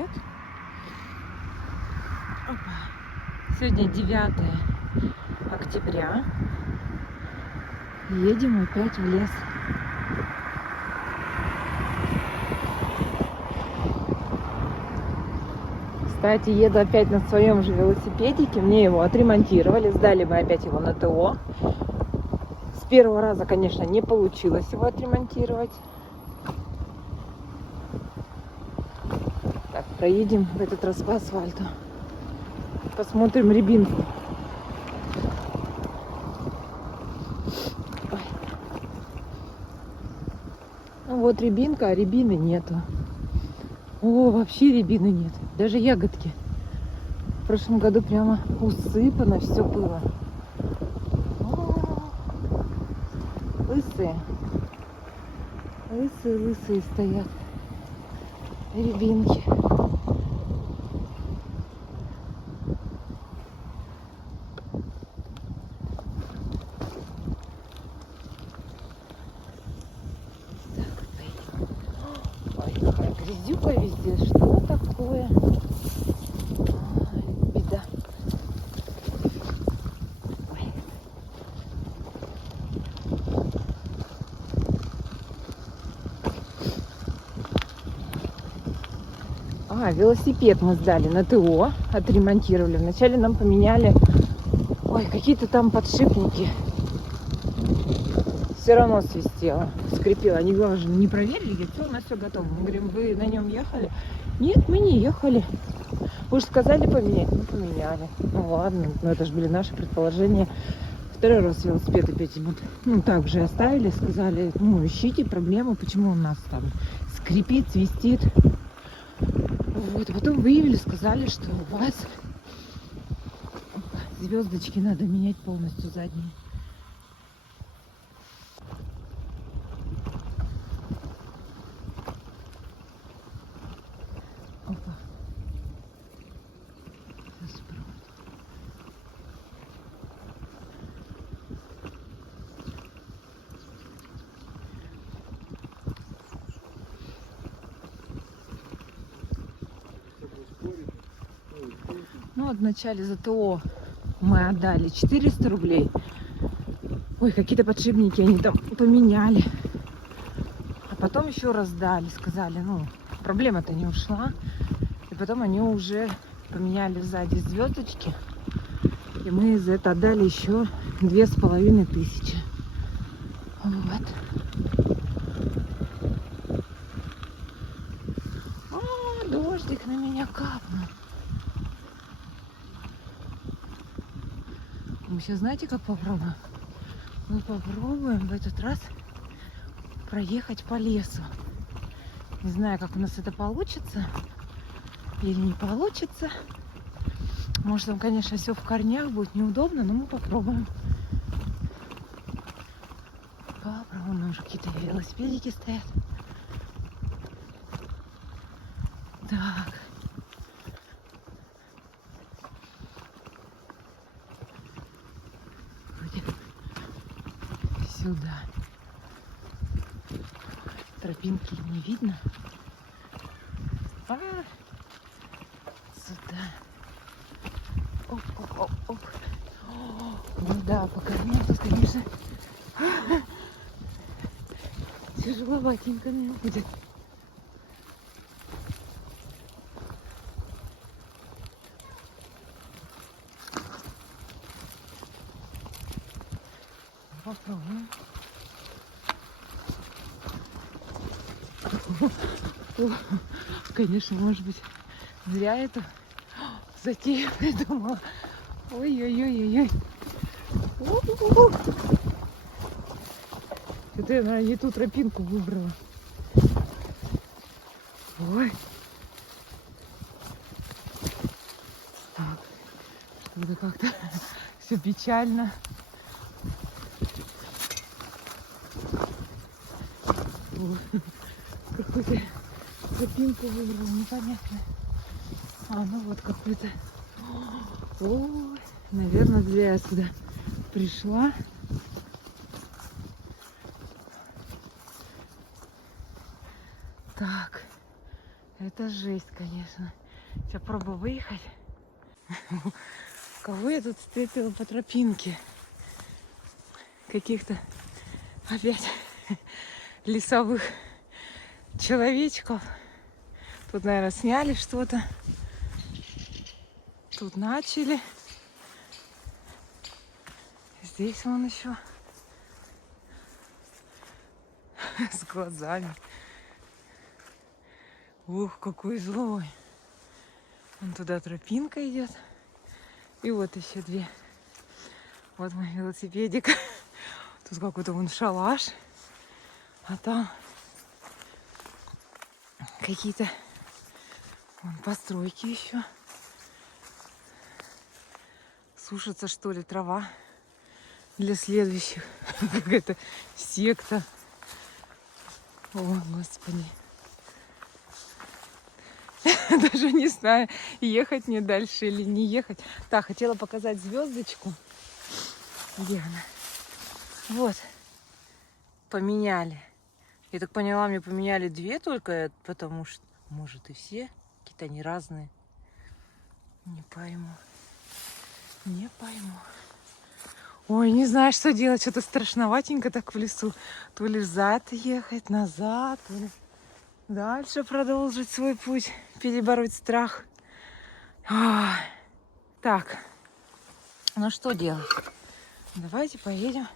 велосипед. Опа. Сегодня 9 октября. Едем опять в лес. Кстати, еду опять на своем же велосипедике. Мне его отремонтировали. Сдали мы опять его на ТО. С первого раза, конечно, не получилось его отремонтировать. Так, проедем в этот раз по асфальту. Посмотрим рябинку. Ой. Ну вот рябинка, а рябины нету. О, вообще рябины нет. Даже ягодки. В прошлом году прямо усыпано все было. О, лысые. Лысые стоят. Рябинки. Ой, какая грязюка везде. Что такое? Ой, беда. Ой. Велосипед мы сдали на ТО, отремонтировали. Вначале нам поменяли, какие-то там подшипники. Все равно свистело, скрипело. Они, главное, не проверили, говорят, все, у нас все готово. Мы говорим, вы на нем ехали? Нет, мы не ехали. Вы же сказали поменять, мы поменяли. Ну ладно, но это же были наши предположения. Второй раз велосипед опять ему, так же оставили, сказали, ищите проблему, почему у нас там скрипит, свистит. Вот, а потом выявили, сказали, что у вас звездочки надо менять полностью задние. Опа. Вот в начале за ТО мы отдали 400 рублей. Какие-то подшипники они там поменяли. А потом еще раз дали, сказали, проблема-то не ушла. И потом они уже поменяли сзади звездочки. И мы за это отдали еще 2500. Вот. Дождик на меня капнул. Мы сейчас знаете, как попробуем? Мы попробуем в этот раз проехать по лесу. Не знаю, как у нас это получится или не получится. Может, там, конечно, все в корнях будет неудобно, но мы попробуем. Попробуем. Уже какие-то велосипедики стоят. Так. Вроде сюда. Тропинки не видно. Сюда. Оп. Ну да, по корням тут, конечно, тяжеловатенько мне будет. Попробуем. Конечно, может быть, зря это затею придумала. Ой-ой-ой-ой-ой. Это я, наверное, не ту тропинку выбрала. Ой. Так, что-то как-то все печально. Какую-то тропинку выбрала, непонятно. Вот какой-то. Ой, наверное, зря я сюда пришла. Так, Это жесть, конечно. Сейчас пробую выехать. Кого я тут встретила по тропинке? Каких-то опять лесовых человечков. Тут, наверное, сняли что-то. Тут начали. Здесь вон еще. С глазами. Ух, какой злой. Вон туда тропинка идет. И вот еще две. Вот мой велосипедик. Тут какой-то вон шалаш. А там какие-то вон постройки еще. Сушится, что ли, трава для следующих. Какая-то секта. О, Господи. Даже не знаю, ехать мне дальше или не ехать. Так, хотела показать звездочку. Где она? Вот. Поменяли. Я так поняла, мне поменяли две только, потому что, может, и все. Какие-то они разные. Не пойму. Не пойму. Ой, не знаю, что делать. Что-то страшноватенько так в лесу. То ли взад ехать, назад, то ли дальше продолжить свой путь, перебороть страх. Ой. Так, ну что делать? Давайте поедем.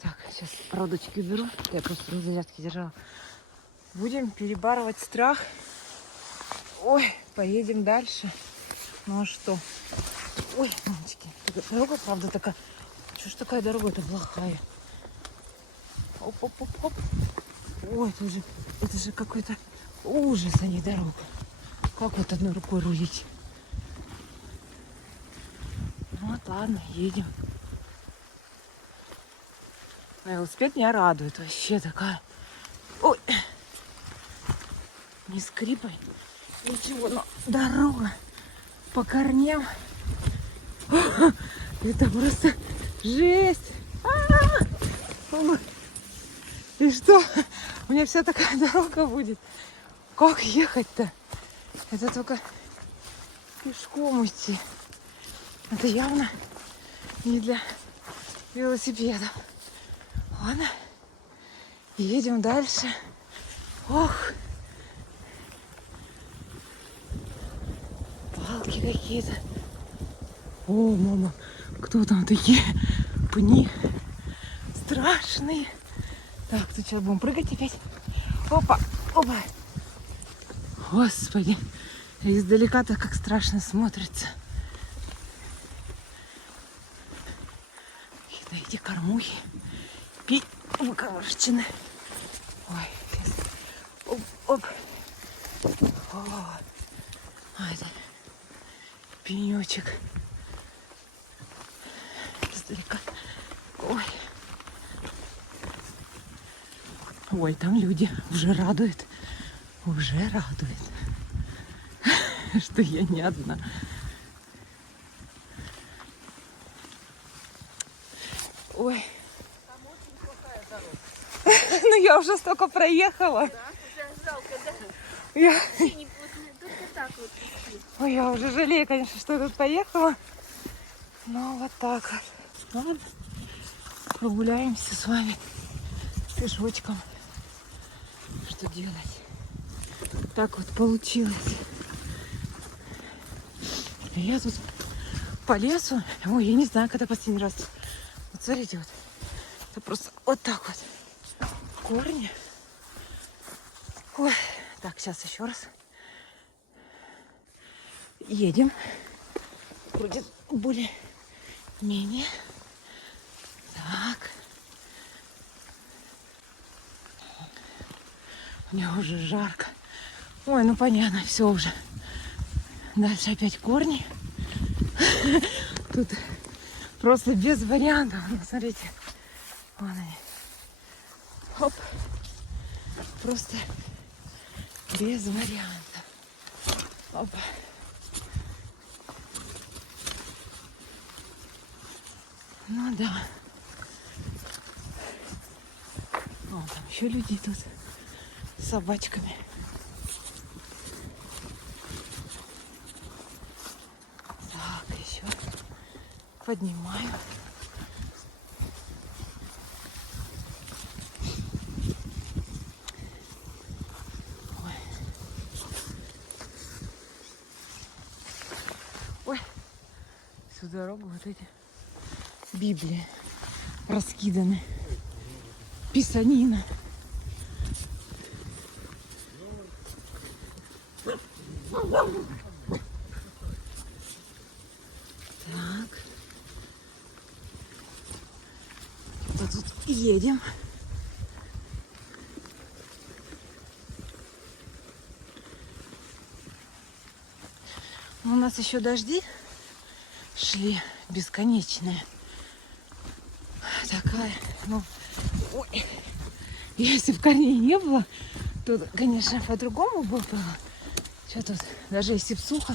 Так, сейчас проводочки уберу. Я просто на зарядке держала. Будем перебарывать страх. Ой, поедем дальше. Ну а что? Ой, мамочки, дорога, правда, такая. Что ж такая дорога-то плохая? Оп-оп-оп-оп. Ой, это же какой-то ужас, а не дорога. Как вот одной рукой рулить? Ну вот, ладно, едем. А велосипед меня радует. Вообще такая. Ой. Не скрипай. Ничего, но дорога по корням. Это просто жесть. И что? У меня вся такая дорога будет. Как ехать-то? Это только пешком идти. Это явно не для велосипеда. Ладно. Едем дальше. Ох. Палки какие-то. О, мама, кто там такие пни страшные. Так, тут сейчас будем прыгать опять. Опа, опа. Господи, издалека-то как страшно смотрится. Какие-то эти кормухи. Выковырчены. Ой, сейчас. Оп, оп. О, это пенечек. Издалека. Ой. Ой, там люди. Уже радует. Уже радует. Что я не одна. Ой. Там очень плохая дорога. Ну я уже столько проехала. Да? Уже жалко, да? Я... Только так вот идти. Ой, я уже жалею, конечно, что я тут поехала. Но вот так вот. Ладно. Прогуляемся с вами пешочком. Что делать? Так вот получилось. Я тут по лесу. Ой, я не знаю, когда последний раз. Вот смотрите, вот. Это просто вот так вот. Корни. Ой. Так, сейчас еще раз. Едем. Вроде более-менее. Так. Мне уже жарко. Ой, ну понятно, все уже. Дальше опять корни. Тут просто без вариантов. Ну, смотрите. Вон они. Хоп. Просто без вариантов. Опа. Ну да. О, там еще люди тут с собачками. поднимаю. Ой. Ой. Всю дорогу вот эти Библии раскиданы. Писанина. Так. Вот тут едем. У нас еще дожди шли бесконечные. Такая, ну, ой, если бы корней не было, то, конечно, по-другому было. Что тут, даже если б сухо,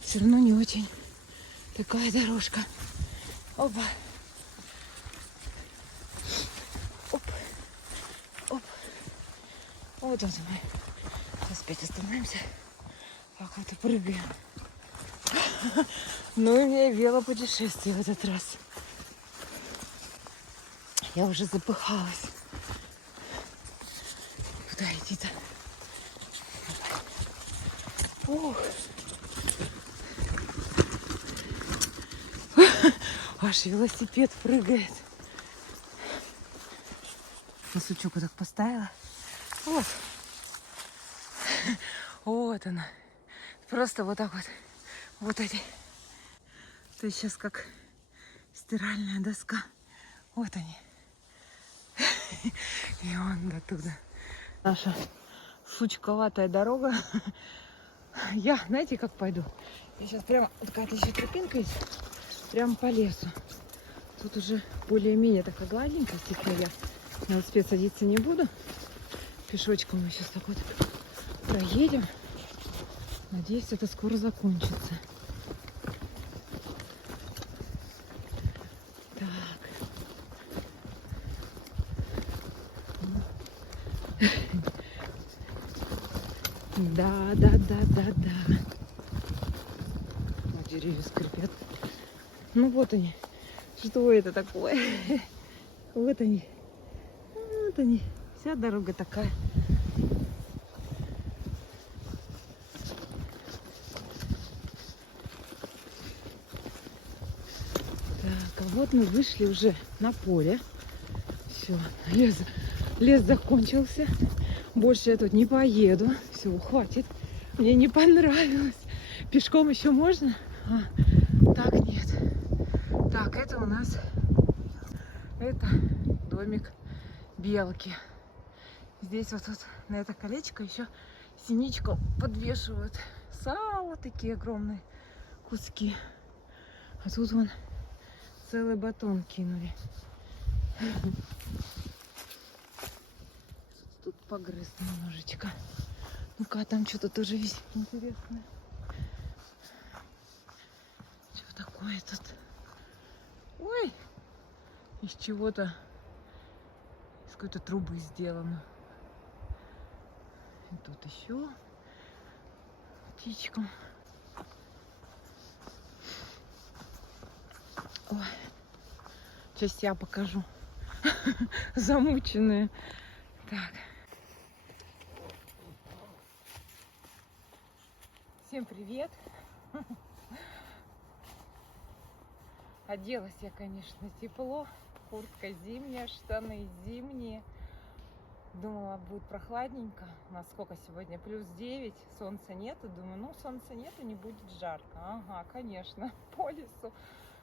все равно не очень такая дорожка. Опа. Оп. Оп. Вот он мы. Сейчас опять остановимся. Так вот и прыгаем. Ну и у меня велопутешествие в этот раз. Я уже запыхалась. Куда идти-то? Ух. Аж велосипед прыгает. На сучок вот так поставила. Вот. Вот она. Просто вот так вот. Вот эти. То есть сейчас как стиральная доска. Вот они. И он до туда. Наша сучковатая дорога. Я, знаете, как пойду? Я сейчас прямо, такая-то еще тропинка есть, прямо по лесу. Тут уже более-менее такая гладенькая, тихо я на велосипед садиться не буду. Пешочком мы сейчас так вот проедем. Надеюсь, это скоро закончится. Так. Да. Вот деревья скрипят. Ну вот они. Что это такое? Вот они. Вот они. Вся дорога такая. Так, а вот мы вышли уже на поле. Все, лес закончился. Больше я тут не поеду. Все, хватит. Мне не понравилось. Пешком еще можно? А, так, нет. Так, это у нас это домик белки. Здесь вот тут на это колечко еще синичку подвешивают. Сало такие огромные куски. А тут вон целый батон кинули. Тут погрыз немножечко. Ну-ка, там что-то тоже есть интересное. Что такое тут? Ой! Из чего-то, из какой-то трубы сделано. И тут еще птичка. Ой. Сейчас я покажу. Замученные. Так. Всем привет. Оделась я, конечно, тепло. Куртка зимняя, штаны зимние. Думала, будет прохладненько. У нас сколько сегодня? Плюс 9. Солнца нету. Думаю, ну, солнца нету, не будет жарко. Ага, конечно. По лесу.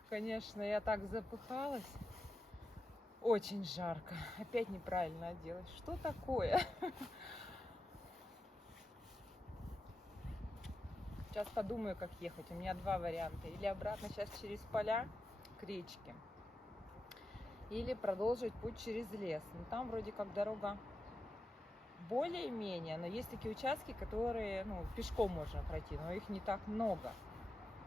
Конечно, я так запыхалась. Очень жарко. Опять неправильно оделась. Что такое? Сейчас подумаю, как ехать. У меня два варианта. Или обратно сейчас через поля к речке. Или продолжить путь через лес. Ну, там вроде как дорога более-менее. Но есть такие участки, которые, ну, пешком можно пройти. Но их не так много.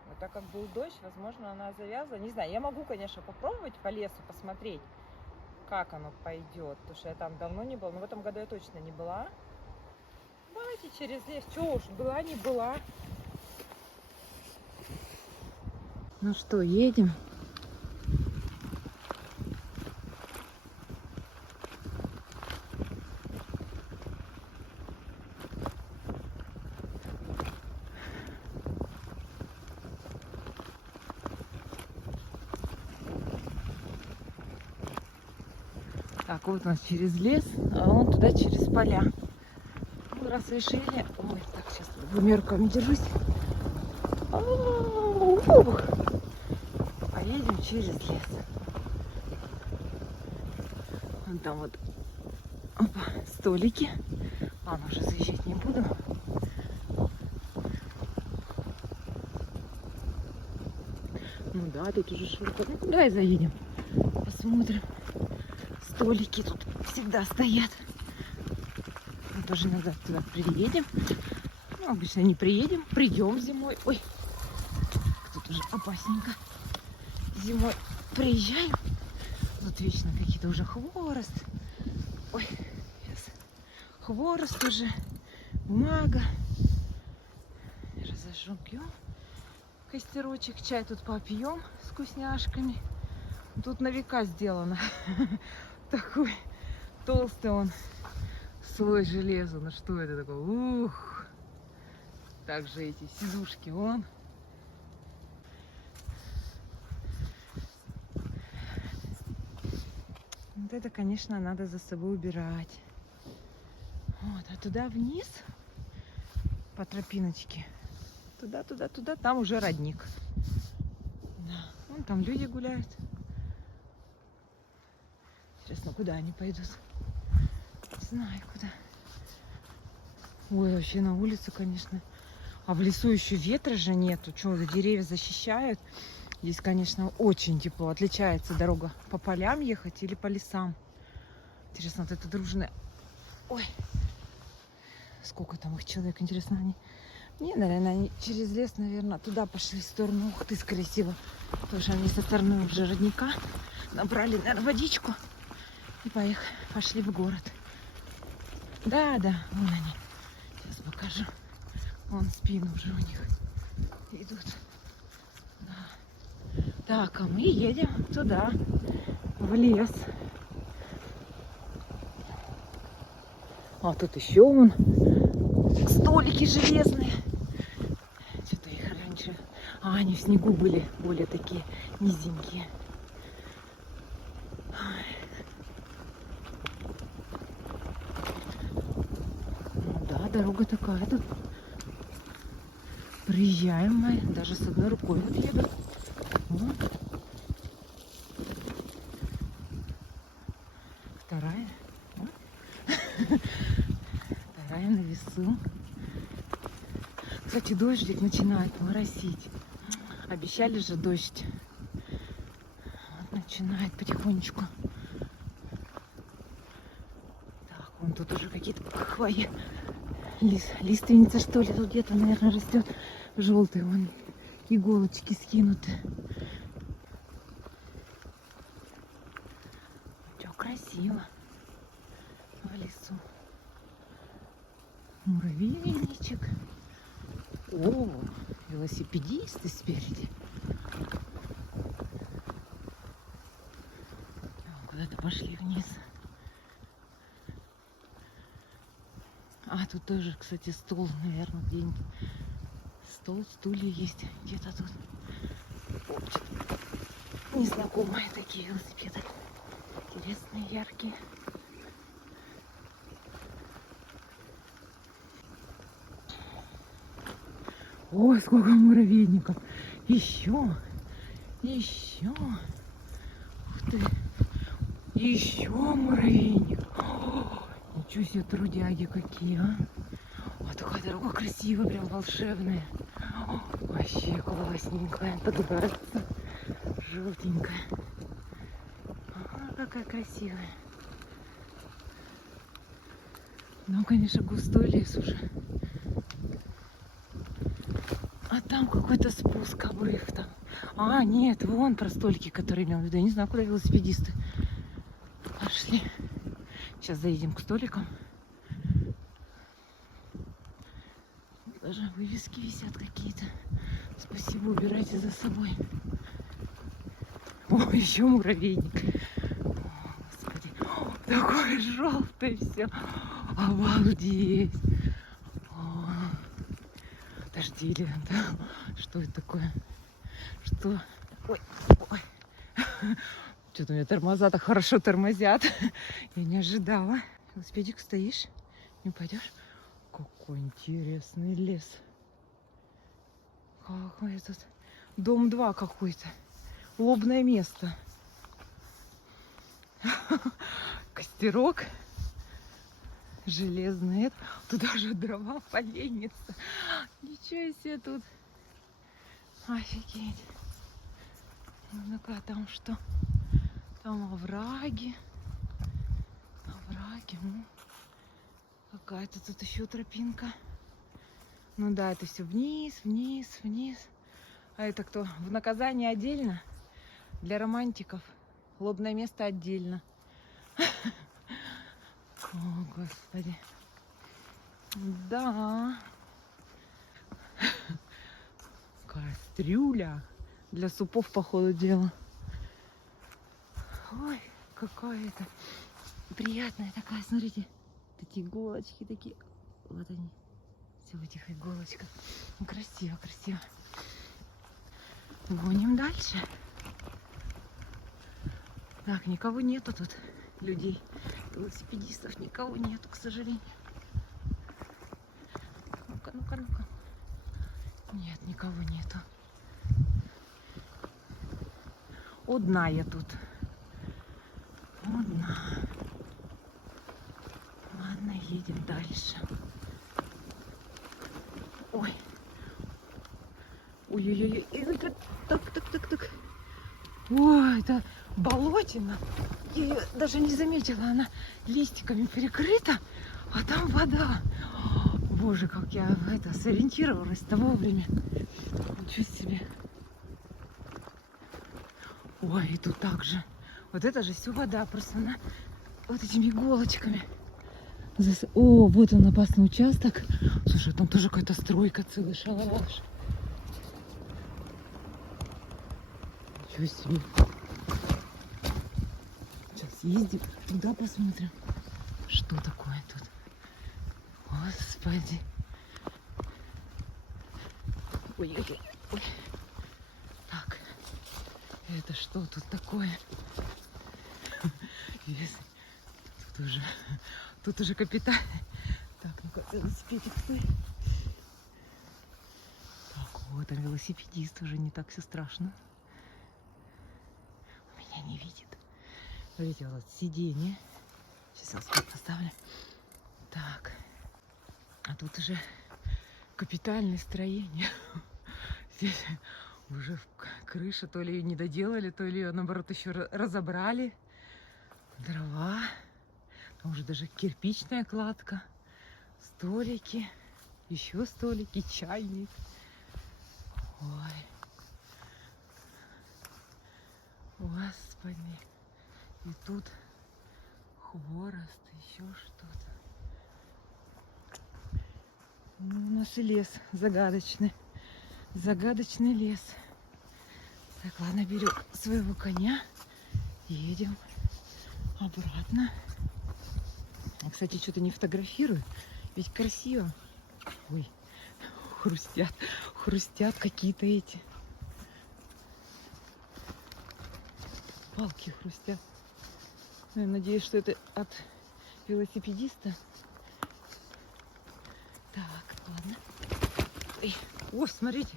Но так как был дождь, возможно, она завязла. Не знаю, я могу, конечно, попробовать по лесу посмотреть, как оно пойдет. Потому что я там давно не была. Но в этом году я точно не была. Давайте через лес. Чего уж, была, не была. Ну что, едем. Так, вот у нас через лес, а вон туда через поля. Ну, раз решили... Ой, так, сейчас двумя руками держусь. Ух. Поедем через лес. Вон там вот опа, столики. Ладно, уже заезжать не буду. Ну да, тут уже широко. Ну, давай заедем. Посмотрим. Столики тут всегда стоят. Мы тоже иногда туда приедем. Ну, обычно не приедем. Придем зимой. Ой, тут уже опасненько. Зимой приезжаем. Тут вечно какие-то уже хворост. Ой, сейчас. Хворост уже. Бумага. Разожжем, пьем. Костерочек, чай тут попьем с вкусняшками. Тут на века сделано. Такой толстый он слой железа. Ну что это такое? Ух! Также эти сидушки вон. Вот это, конечно, надо за собой убирать. Вот, а туда вниз по тропиночке. Туда, там уже родник. Да. Вон там люди гуляют. Интересно, куда они пойдут? Не знаю, куда. Ой, вообще на улице, конечно. А в лесу еще ветра же нету. Что, деревья защищают? Здесь, конечно, очень тепло. Отличается дорога по полям ехать или по лесам. Интересно, вот это дружное... Ой, сколько там их человек, интересно, они... Не, наверное, они через лес, наверное, туда пошли в сторону. Ух ты, скорее всего. Потому что они со стороны уже родника набрали, наверное, водичку. И поехали, пошли в город. Да, вон они. Сейчас покажу. Вон спину уже у них идут. Да. Так, а мы едем туда, в лес. А тут еще вон столики железные. Что-то их раньше... А, они в снегу были более такие низенькие. Ну да, дорога такая тут. Приезжаем мы. Даже с одной рукой вот еду. Вот. Вторая. Вот. Вторая на весу. Кстати, дождик начинает моросить. Обещали же дождь. Вот начинает потихонечку. Так, вон тут уже какие-то хвои. Лиственница, что ли, тут где-то, наверное, растет. Желтые, вон иголочки скинуты. Что красиво в лесу. Муравейничек. О, велосипедисты спереди. Куда-то пошли вниз. А, тут тоже, кстати, стол, наверное, где-нибудь. Стол, стулья есть где-то тут. Незнакомые такие велосипеды. Интересные, яркие. Ой, сколько муравейников. Еще. Ух ты. Еще муравейник. О, ничего себе, трудяги какие, а. Вот такая дорога красивая, прям волшебная. О, вообще классненькая. Подбирается. Желтенькая. Ага, какая красивая. Ну, конечно, густой лес уже. А там какой-то спуск, обрыв там. А, нет, вон про столики, которые имел в виду. Я не знаю, куда велосипедисты пошли. Сейчас заедем к столикам. Даже вывески висят какие-то. Спасибо, убирайте за собой. О, еще муравейник. О, Господи. О, такое желтое все. Обалдеть. Дождили, да? Что это такое? Что? Ой. Что-то у меня тормоза так хорошо тормозят. Я не ожидала. Велосипедик стоишь? Не пойдешь? Какой интересный лес. Какой этот? Дом 2 какой-то. Лобное место. Костерок. Железный. Туда же дрова поленница. Ничего себе тут. Офигеть. Ну-ка, а там что? Там овраги. Овраги. Какая-то тут еще тропинка. Ну да, это все вниз, вниз, вниз. А это кто? В наказание отдельно? Для романтиков. Лобное место отдельно. О, Господи. Да. Кастрюля. Для супов, по ходу дела. Ой, какая-то приятная такая. Смотрите, такие иголочки такие. Вот они. Все в этих иголочках. Ну, красиво, красиво. Гоним дальше. Так, никого нету тут, людей. Велосипедистов никого нету, к сожалению. Ну-ка, ну-ка, ну-ка. Нет, никого нету. Одна я тут. Одна. Ладно, едем дальше. Ой. Ой-ой-ой. Так. Ой, это болотина. Я ее даже не заметила. Она листиками перекрыта, а там вода. Боже, как я сориентировалась-то вовремя. Ничего себе. Ой, и тут так же. Вот это же все вода, просто она вот этими иголочками. О, вот он, опасный участок. Слушай, там тоже какая-то стройка, целый шалаш. Ничего себе. Сейчас ездим туда, посмотрим, что такое тут. Господи. Ой. Так, это что тут такое? Тут уже капитально. Так, ну-ка, велосипедик стой. Так, вот там велосипедист, уже не так все страшно. Меня не видит. Смотрите, вот сиденье. Сейчас велосипед поставлю. Так, а тут уже капитальное строение. Здесь уже крыша, то ли ее не доделали, то ли ее, наоборот, еще разобрали. Дрова. Там уже даже кирпичная кладка. Столики. Еще столики. Чайник. Ой. Господи. И тут хворост, еще что-то. Ну, у нас и лес загадочный. Загадочный лес. Так, ладно, берем своего коня. Едем обратно. Кстати, что-то не фотографирую. Ведь красиво. Ой, хрустят какие-то эти. Палки хрустят. Ну, я надеюсь, что это от велосипедиста. Так, ладно. Ой, о, смотрите.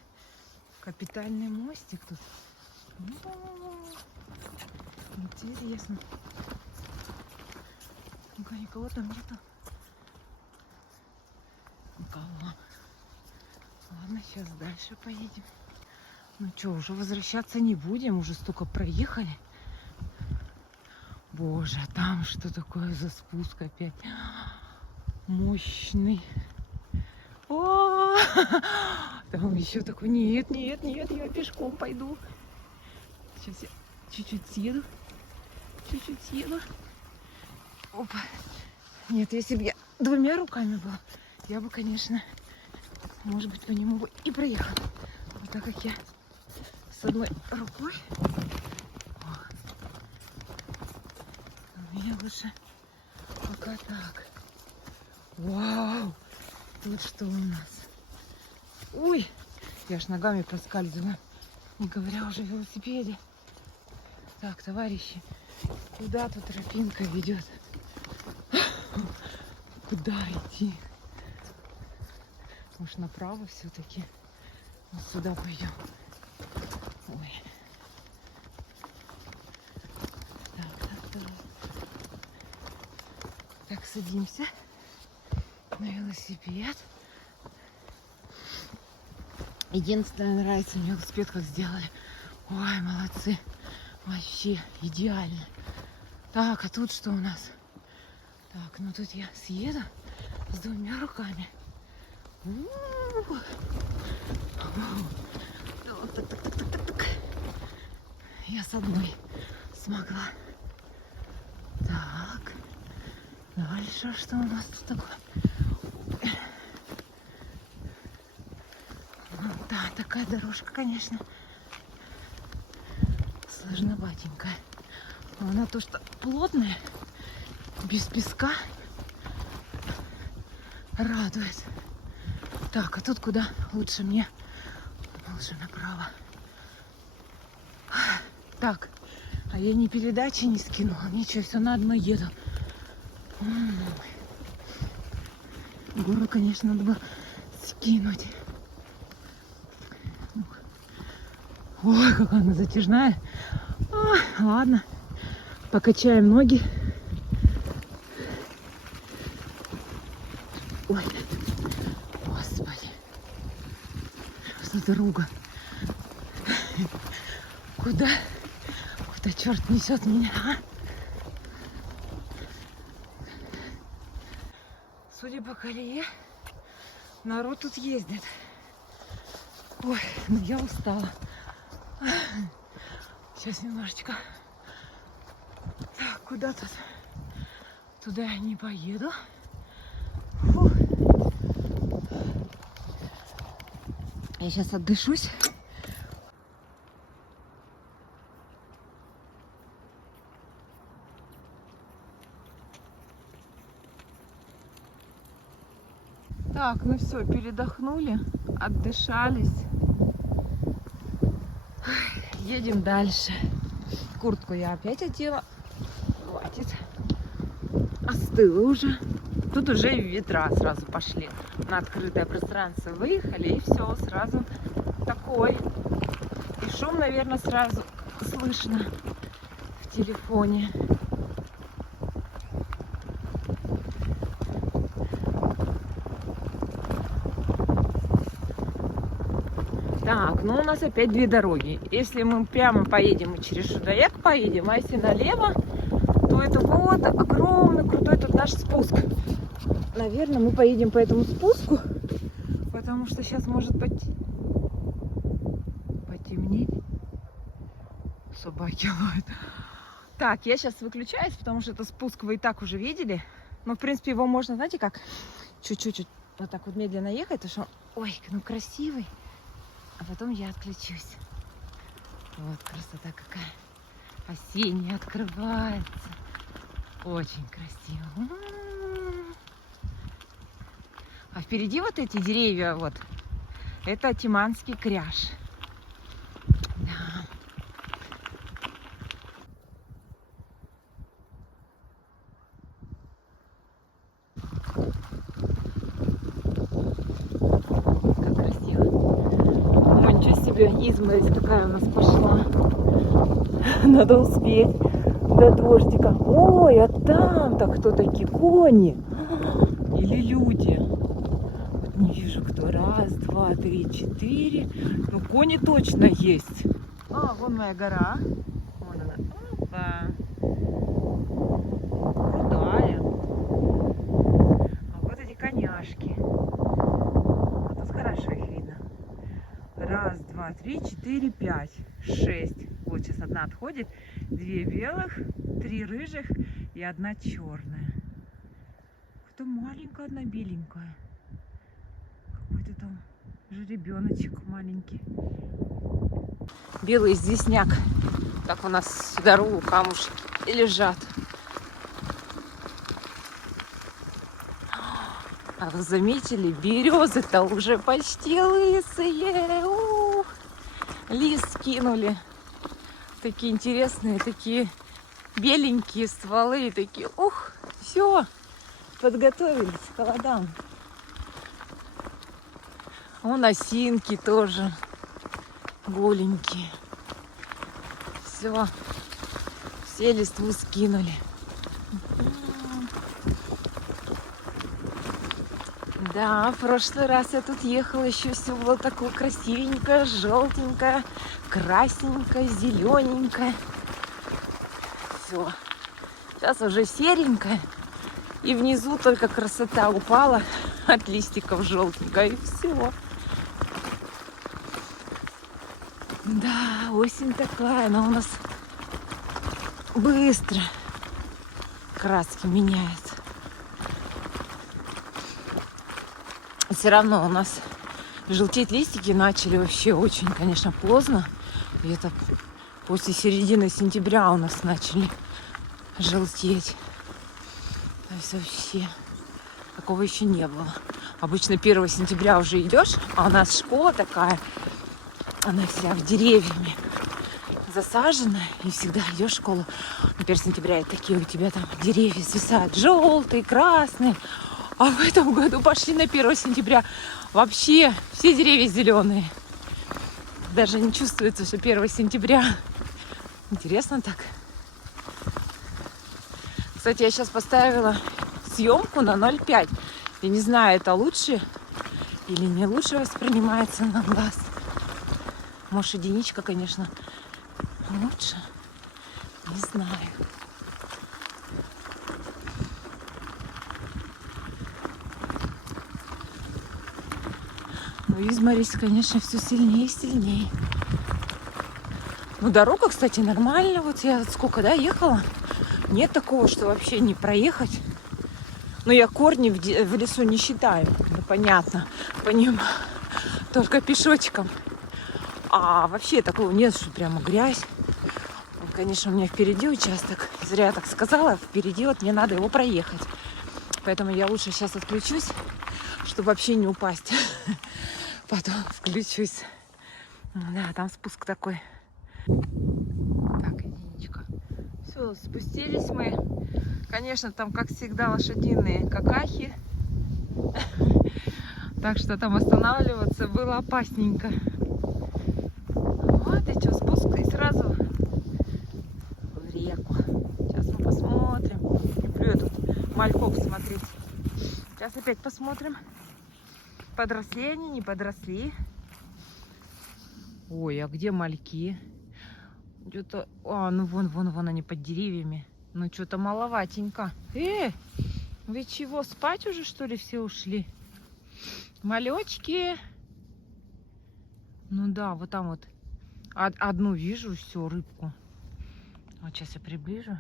Капитальный мостик тут. Интересно. Ну-ка, никого там нету. Никого. Ладно, сейчас дальше поедем. Ну что, уже возвращаться не будем. Уже столько проехали. Боже, а там что такое за спуск опять? Мощный. О, там еще такой. Нет, я пешком пойду. Сейчас я чуть-чуть съеду. Опа. Нет, если бы я двумя руками была, я бы, конечно, может быть, по нему бы и проехала. Но так как я с одной рукой, у меня лучше пока так. Вау! Тут что у нас? Ой! Я ж ногами проскальзываю. Не говоря уже о велосипеде. Так, товарищи, Куда тут тропинка ведет? Куда идти? Может, направо все-таки? Вот сюда пойдем. Ой. Так. Так, садимся на велосипед. Единственное, нравится мне велосипед, как сделали. Ой, молодцы. Вообще идеально. Так, а тут что у нас? Так, ну тут я съеду с двумя руками. Так. Я с одной смогла. Так. Дальше что у нас тут такое? Да, такая дорожка, конечно, сложноватенькая. Она то, что плотная, без песка, радует. Так, а тут куда? Лучше мне. Лучше направо. Так, а я ни передачи не скинула. Ничего, все на одно еду. Гору, конечно, надо было скинуть. Ой, какая она затяжная. Ладно, покачаем ноги. Ой, господи, что за дорога? Куда черт несет меня, а? Судя по колее, народ тут ездит. Ой, ну я устала. Сейчас немножечко. Так, куда тут? Туда я не поеду. Фу. Я сейчас отдышусь. Так, ну все, передохнули, отдышались. Едем дальше. Куртку я опять одела. Хватит. Остыла уже. Тут уже ветра сразу пошли. На открытое пространство выехали, и все, сразу такой. И шум, наверное, сразу слышно в телефоне. Так, ну у нас опять две дороги. Если мы прямо поедем и через Шудояк поедем, а если налево, то это вот огромный крутой тут наш спуск. Наверное, мы поедем по этому спуску, потому что сейчас может потемнеть. Собаки лают. Так, я сейчас выключаюсь, потому что это спуск вы и так уже видели. Но, в принципе, его можно, знаете как, чуть-чуть вот так вот медленно ехать, потому что, ой, ну красивый. А потом я отключусь. Вот красота какая. Осенняя открывается. Очень красиво. А впереди вот эти деревья, вот, это Тиманский кряж. Да. Как красиво. Ой, ничего себе, изморозь такая у нас пошла. Надо успеть до дождика. Ой, а там-то кто такие? Кони? Или люди? Вот не вижу кто. Раз, два, три, четыре. Ну, кони точно есть. А, вон моя гора. Вон она. Опа. Крутая. А вот эти коняшки. Вот тут хорошо их видно. Раз, два, три, четыре, пять, шесть. Вот сейчас одна отходит. Две белых, три рыжих и одна черная. Какая-то маленькая, одна беленькая. Какой-то там жеребеночек маленький. Белый известняк. Так у нас всю дорогу камушки лежат. А вы заметили, березы-то уже почти лысые. Лист кинули. Такие интересные, такие беленькие стволы и такие, ух, все, подготовились к холодам. Вон осинки тоже голенькие. Все листву скинули. Да, в прошлый раз я тут ехала, еще все было такое красивенькое, желтенькое, красненькое, зелененькое. Все. Сейчас уже серенькое. И внизу только красота упала от листиков желтенькая. И все. Да, осень такая, она у нас быстро краски меняет. Все равно у нас желтеть листики начали вообще очень, конечно, поздно. Где-то после середины сентября у нас начали желтеть. То есть вообще такого еще не было. Обычно 1 сентября уже идешь, а у нас школа такая, она вся в деревьями засажена, и всегда идешь в школу. На 1 сентября и такие у тебя там деревья свисают, желтые, красные. А в этом году пошли на 1 сентября. Вообще все деревья зеленые. Даже не чувствуется, что 1 сентября. Интересно так. Кстати, я сейчас поставила съемку на 0,5. Я не знаю, это лучше или не лучше воспринимается на глаз. Может, единичка, конечно, лучше. Не знаю. Ну, изморозь, конечно, все сильнее и сильнее. Ну, дорога, кстати, нормальная. Вот я сколько, ехала. Нет такого, что вообще не проехать. Но я корни в лесу не считаю. Ну, понятно, по ним только пешочком. А вообще такого нет, что прямо грязь. Вот, конечно, у меня впереди участок. Зря я так сказала. Впереди вот мне надо его проехать. Поэтому я лучше сейчас отключусь, чтобы вообще не упасть. Потом включусь. Да, там спуск такой. Так, единичка. Все, спустились мы. Конечно, там, как всегда, лошадиные какахи. Так что там останавливаться было опасненько. Вот и что, спуск и сразу в реку. Сейчас мы посмотрим. Люблю я тут мальков смотреть. Сейчас опять посмотрим. Подросли они, не подросли. Ой, а где мальки? Где-то... А, ну вон они под деревьями. Ну, что-то маловатенько. Вы чего, спать уже, что ли, все ушли? Малечки. Ну да, вот там вот. Одну вижу, все, рыбку. Вот сейчас я приближу.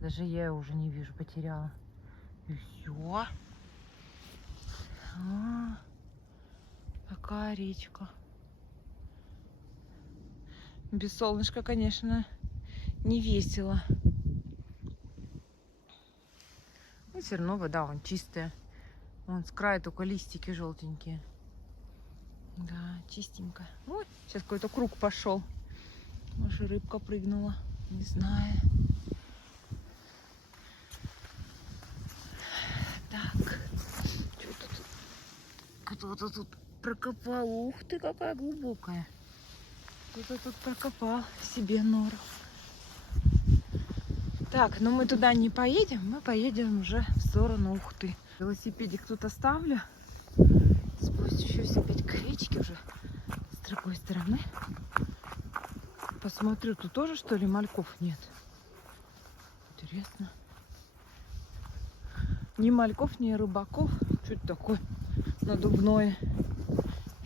Даже я ее уже не вижу, потеряла. И все. Такая речка. Без солнышка, конечно, не весело. Но все равно вода вон чистая. Вон с края только листики желтенькие. Да, чистенько. Ой, сейчас какой-то круг пошел. Может, рыбка прыгнула. Не знаю. Так. Что-то тут. Кто-то тут прокопал. Ух ты, какая глубокая. Кто-то тут прокопал себе нору. Так, но мы туда не поедем. Мы поедем уже в сторону Ухты. Велосипедик тут оставлю. Спущусь опять к речке уже с другой стороны. Посмотрю, тут тоже, что ли, мальков нет. Интересно. Ни мальков, ни рыбаков. Что это такое надувное?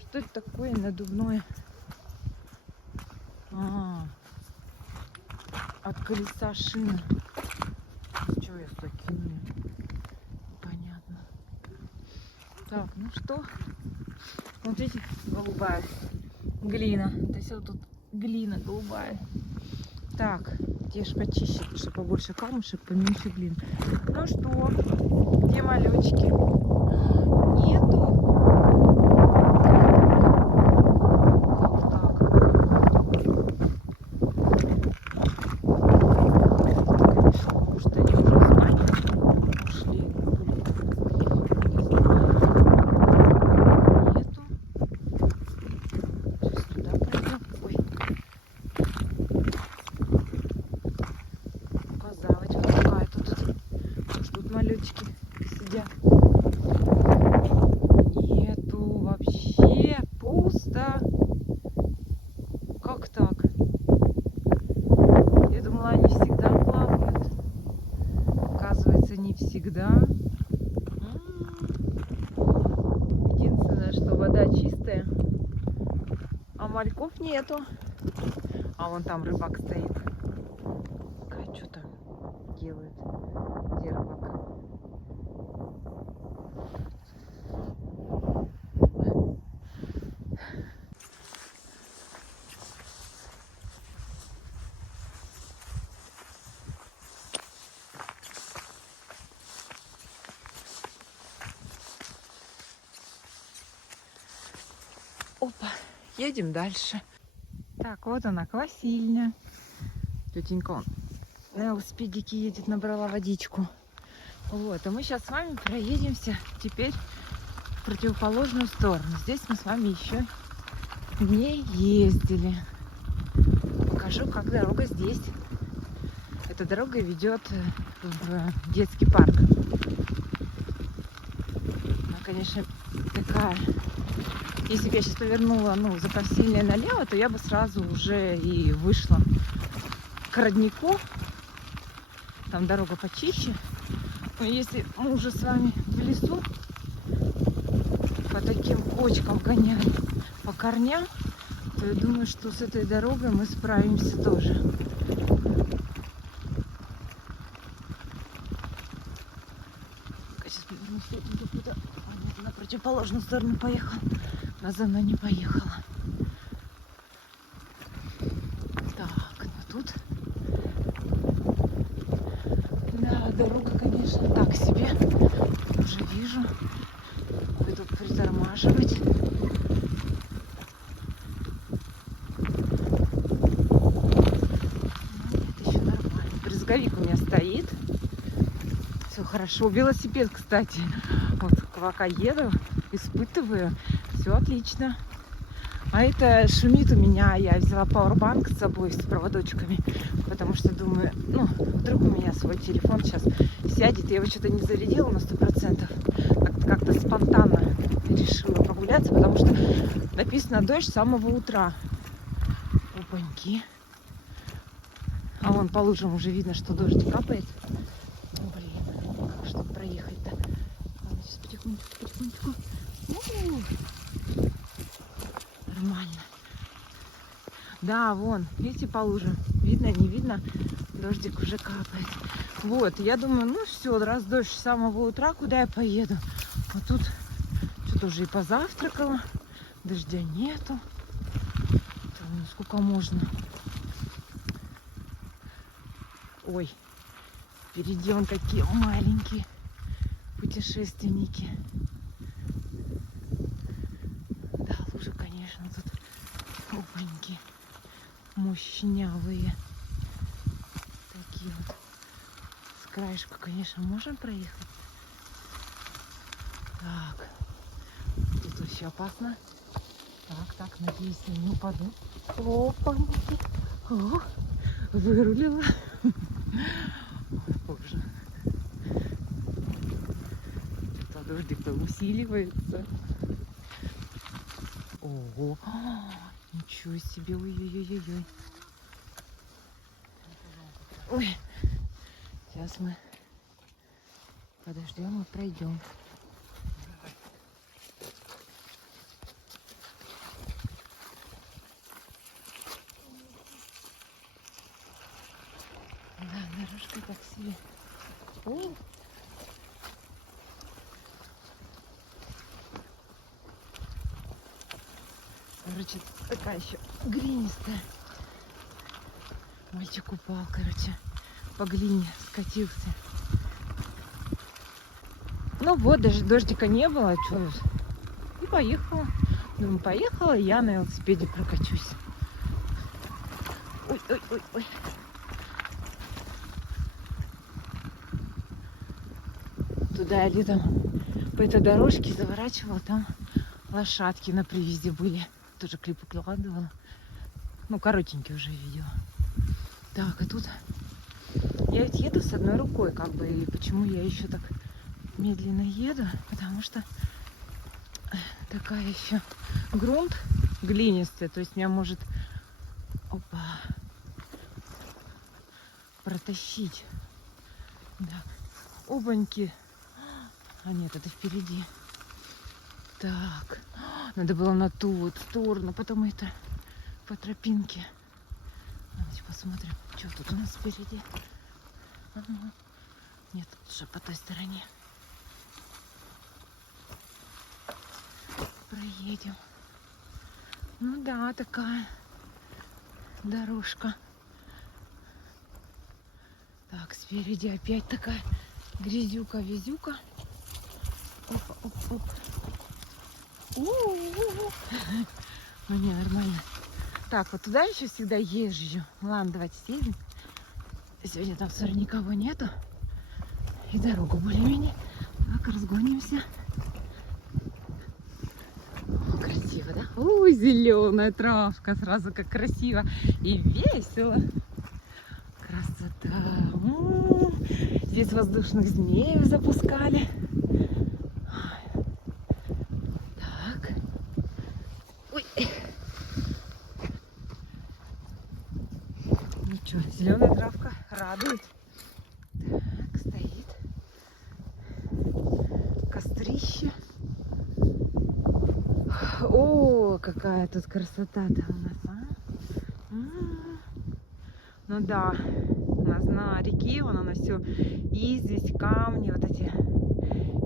Что это такое надувное? От колеса шины. Чего я сюда кинула? Понятно. Так, ну что? Вот видите, голубая глина. То есть вот тут глина голубая. Так, где ж почище, потому что побольше камушек, поменьше глин. Ну что, где малечки? Нету. девочки сидят. Нету вообще, пусто. Как так? Я думала, они всегда плавают. Оказывается, не всегда. Единственное, что вода чистая, а мальков нету. А вон там рыбак стоит. А что там делает? Где рыбак? Опа, едем дальше. Так, вот она, квасильня. Тетенька он на велосипедике едет, набрала водичку. Вот, а мы сейчас с вами проедемся теперь в противоположную сторону. Здесь мы с вами еще не ездили. Покажу, как дорога здесь. Эта дорога ведет в детский парк. Она, конечно, такая. Если бы я сейчас повернула, за Квасильной налево, то я бы сразу уже и вышла к роднику. Там дорога почище. Но если мы уже с вами в лесу по таким кочкам гоняем, по корням, то я думаю, что с этой дорогой мы справимся тоже. Сейчас поверну туда. На противоположную сторону поехал. Она за мной не поехала. Так, ну тут... Да, дорога, конечно, так себе. Уже вижу. Вы тут притормаживать. Это еще нормально. Брызговик у меня стоит. Все хорошо. Велосипед, кстати. Вот пока еду, испытываю. Все отлично. А это шумит у меня. Я взяла пауэрбанк с собой с проводочками, потому что думаю, вдруг у меня свой телефон сейчас сядет. Я его что-то не зарядила на 100%. Как-то спонтанно решила прогуляться, потому что написано дождь с самого утра. Опаньки. А вон по лужам уже видно, что дождь капает. Блин, как же тут проехать-то? Ладно, сейчас потихонечку. Нормально. Да, вон, видите, по лужам. Видно, не видно? Дождик уже капает. Вот, я думаю, все, раз дождь с самого утра, куда я поеду? А тут что-то уже и позавтракала. Дождя нету. Сколько можно? Ой, впереди вон какие маленькие путешественники. Да, лужи, конечно, тут опаньки, мощнявые. Такие вот. С краешка, конечно, можем проехать. Так, тут вообще опасно. Так, надеюсь, я не упаду. Опаньки. О, вырулила. Ой, боже. Что-то дождик-то усиливается. Ого, ничего себе, ой-ой-ой-ой. Ой, сейчас мы подождем и пройдем. Да, дорожка так себе. О! Короче, такая еще глинистая. Мальчик упал, по глине скатился. Ну вот, даже дождика не было, что. И поехала. Думаю, поехала, я на велосипеде прокачусь. Ой. Туда я летом по этой дорожке заворачивала, там лошадки на привязи были. Тоже клип выкладывала. Коротенькие уже видео. Так, а тут я ведь еду с одной рукой, и почему я еще так медленно еду, потому что такая еще грунт глинистый, то есть меня может протащить. Да. Опаньки. А нет, это впереди. Так, надо было на ту вот сторону, потом это по тропинке. Давайте посмотрим, что тут у нас впереди. Ага. Нет, тут же по той стороне. Проедем. Ну да, такая дорожка. Так, спереди опять такая грязюка-везюка. Оп-оп-оп. Ну не, нормально. Так, вот туда еще всегда езжу. Ладно, давайте съедем. Сегодня там все равно никого нету. И дорогу более-менее. Так, разгонимся. О, красиво, да? Ой, зеленая травка. Сразу как красиво и весело. Красота. Здесь воздушных змеев запускали. Так. Ой. Ну что, зеленая травка радует. Так, стоит. Кострище. О, какая тут красота-то у нас, а? Ну да, у нас на реке, вон оно все известь, камни, вот эти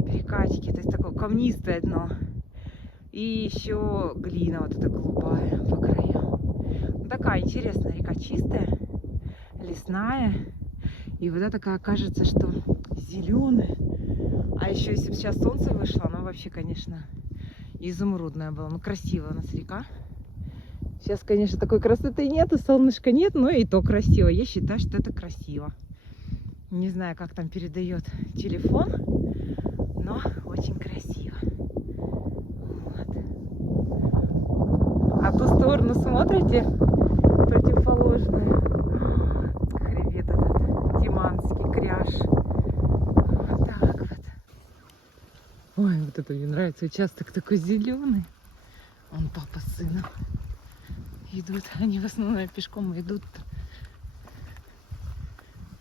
перекатики, то есть такое камнистое дно. И еще глина вот эта голубая по краям. Ну, такая интересная река, чистая, лесная. И вода такая, кажется, что зеленая. А еще если бы сейчас солнце вышло, оно вообще, конечно, изумрудная была. Ну, красивая у нас река. Сейчас, конечно, такой красоты нет, и солнышка нет, но и то красиво. Я считаю, что это красиво. Не знаю, как там передает телефон, но очень красиво. Вот. А ту сторону смотрите, противоположную. Хребет этот, Тиманский кряж. Вот так вот. Ой, вот это мне нравится. Участок такой зеленый. Он папа с сыном идут. Они в основном пешком идут.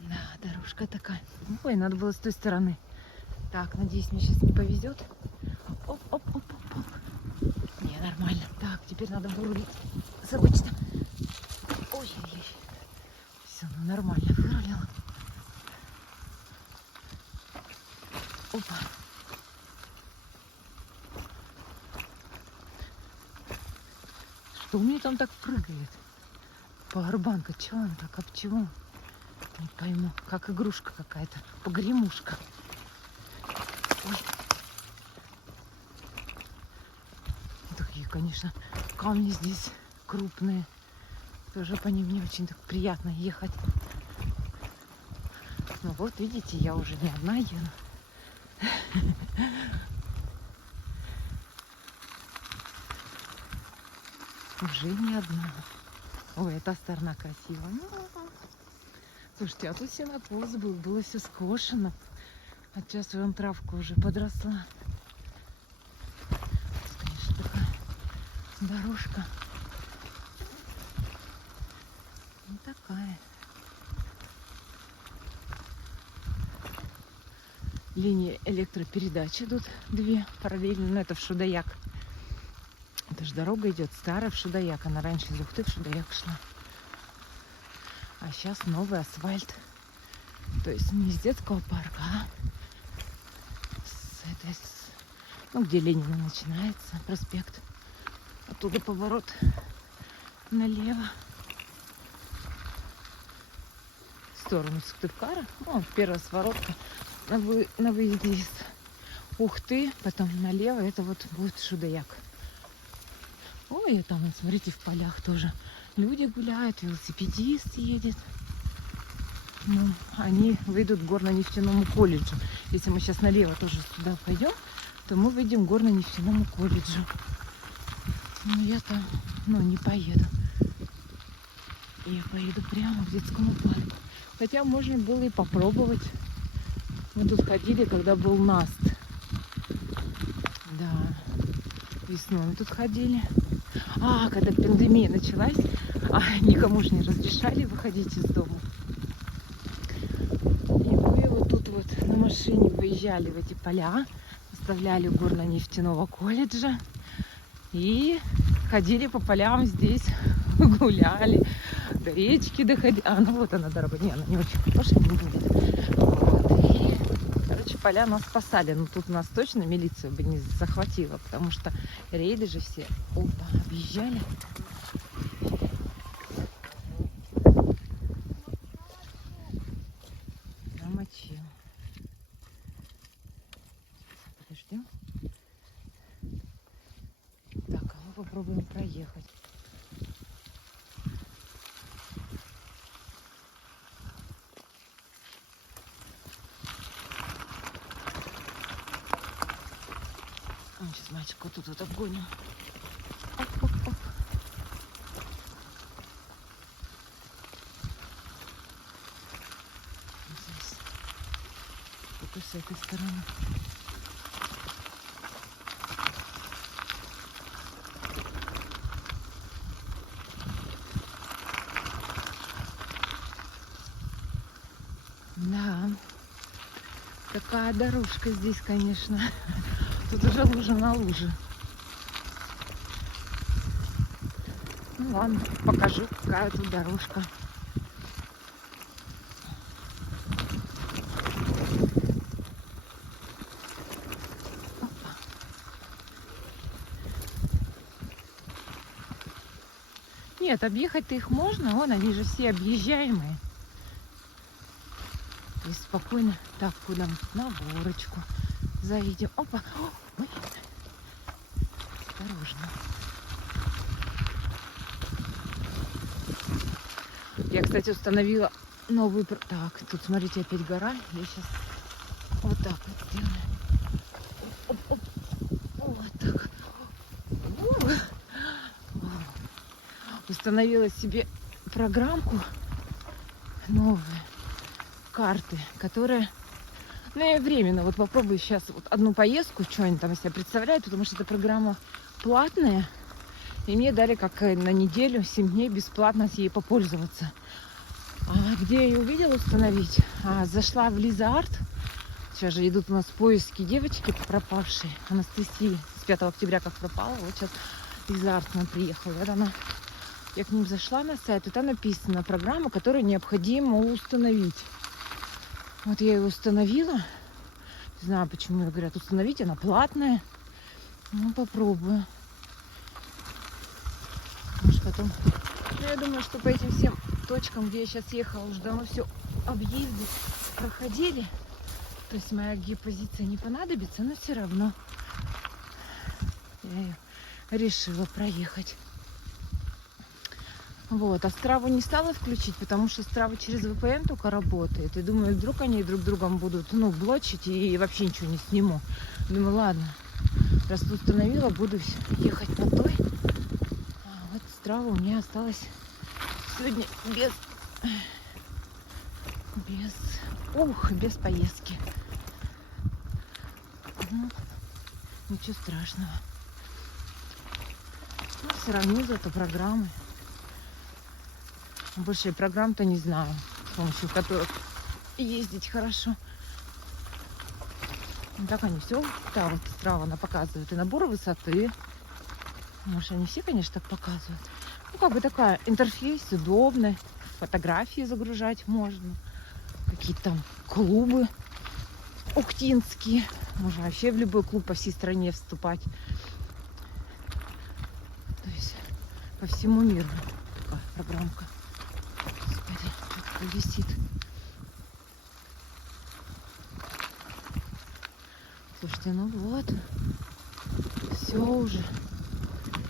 Да, дорожка такая. Ой, надо было с той стороны. Так, надеюсь, мне сейчас не повезет. Оп-оп-оп-оп-оп. Не, нормально. Так, теперь надо вырулить с обычным. Ой-ой-ой. Все, ну нормально вырулила. Опа. Что у меня там так прыгает? Пауэрбанк, от чего он так, об чего? Не пойму, как игрушка какая-то, погремушка. Ой. Такие, конечно, камни здесь крупные. Тоже по ним не очень так приятно ехать. Ну вот, видите, я уже не одна еду. Уже не одна. Ой, эта сторона красивая. Слушайте, а тут сенокос был, было все скошено. А сейчас вон травка уже подросла. Тут, конечно, такая дорожка. Вот такая. Линии электропередач идут две параллельно. Но это в Шудаяк. Это же дорога идет старая в Шудаяк. Она раньше из Ухты в Шудаяк шла. А сейчас новый асфальт. То есть не из детского парка, а ну, где Ленина начинается, проспект. Оттуда поворот налево. В сторону Сыктывкара. Ну, первая своротка на выезде из Ухты. Потом налево это вот будет Шудаяк. Ой, там, смотрите, в полях тоже люди гуляют, велосипедист едет. Ну, они выйдут к горно-нефтяному колледжу. Если мы сейчас налево тоже туда пойдем, то мы выйдем к горно-нефтяному колледжу. Но я там, не поеду. Я поеду прямо к детскому парку. Хотя можно было и попробовать. Мы тут ходили, когда был Наст. Да, весной мы тут ходили. Когда пандемия началась, никому же не разрешали выходить из дома. И мы вот тут вот на машине выезжали в эти поля, оставляли у горно-нефтяного колледжа и ходили по полям здесь, гуляли, до речки доходили. Вот она дорога, не, она не очень хорошая, не будет. Вот. И, короче, поля нас спасали, но тут нас точно милиция бы не захватила, потому что рейды же все объезжали. Намочил. Подождем. Так, мы попробуем проехать. Сейчас мальчика тут вот обгоним. Оп-оп-оп. Здесь. Только с этой стороны. Да. Такая дорожка здесь, конечно. Тут уже лужа на луже. Ну ладно, покажу, какая тут дорожка. Опа. Нет, объехать-то их можно. Вон они же все объезжаемые. И спокойно. Так, куда мы? На горочку заедем. Опа. Ой. Осторожно. Я, кстати, установила новый... Так, тут, смотрите, опять гора. Я сейчас вот так вот сделаю. Оп-оп. Вот так. Установила себе программку новую. Карты, которые... Ну, я временно вот попробую сейчас вот одну поездку, что они там из себя представляют, потому что эта программа платная. И мне дали как на неделю, 7 дней бесплатно ей попользоваться. Где я ее увидела установить? Зашла в Лиза Арт. Сейчас же идут у нас поиски девочки пропавшей. Анастасии с 5 октября как пропала. Вот сейчас Лиза Арт нам приехала. Вот она. Я к ним зашла на сайт, и там написано программа, которую необходимо установить. Вот я ее установила. Не знаю, почему мне говорят установить, она платная. Ну, попробую. Может, потом... Ну, я думаю, что по этим всем точкам, где я сейчас ехала, уже давно все объездить, проходили. То есть моя геопозиция не понадобится, но все равно я ее решила проехать. Вот, а Страву не стала включить, потому что Страва через VPN только работает. И думаю, вдруг они друг другом будут, блочить, и вообще ничего не сниму. Думаю, ладно, раз установила, буду ехать по той. Вот Страва у меня осталась сегодня без поездки. Ну, ничего страшного. Ну, сравню зато программы. Больше программ-то не знаю, с помощью которых ездить хорошо. Ну, так они все, да, вот Страва она показывает и набор высоты. Может, они все, конечно, так показывают. Ну, как бы такая интерфейс удобный, фотографии загружать можно. Какие-то там клубы ухтинские. Можно вообще в любой клуб по всей стране вступать. То есть по всему миру такая программка. Господи, что-то висит. Слушайте, ну вот, все уже